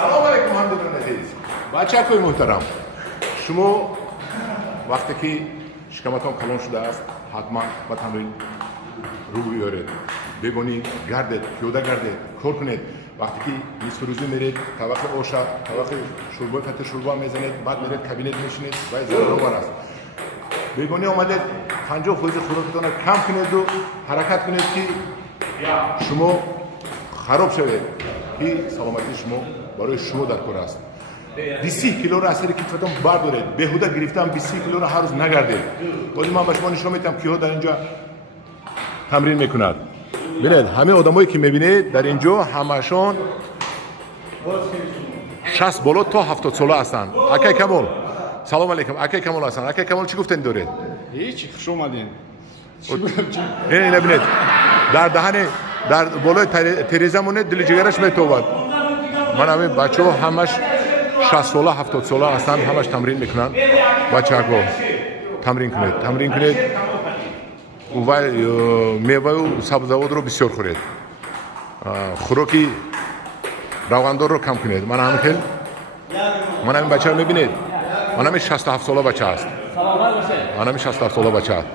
سلام علیکم همدلان عزیز بچه کوی محترم شما وقتی که شکمتان کلان شده است حتما با تمرین رو بیارید بگونید گردید پیاده گردید کار کنید وقتی که نصف روزی میرید طبق آشا طبق شوربه فتح شوربه میزنید بعد میرید کابینت میشینید و ضرورت است بگونی آمدید 50% خوراکتان را کم کنید و حرکت کنید که شما خراب شوید این سلامتی شما برای شما در کار است 20 کیلو را از سر کتفتان بردارید بهوده گرفتم 20 کیلو را هر روز نگردید ولی من به شما نشون میدم که در اینجا تمرین میکند ببینید همه آدمایی که میبینید در اینجا همشون 60 بالا تا 70 ساله هستند اکای کمال سلام علیکم اکای کمال هستند اکای کمال چی گفتین دارید هیچ خوش اومدین این ببینید در دهن در بالای تریزمونه دل جگرش میتوبد من همه بچه‌ها همش 60 ساله 70 ساله هستند همش تمرین میکنن بچه‌ها تمرین کنید و میوه و سبزیجات رو بسیار خورید خوراکی روغندار رو کم کنید من همین بچه رو میبینید من همین 67 ساله بچه است من همین 67 ساله بچه است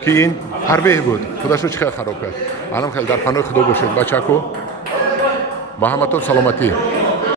که این حربه بود خودش رو چقدر خراب کرد الان خیلی در پناه خدا باشید بچه کو با همتون سلامتی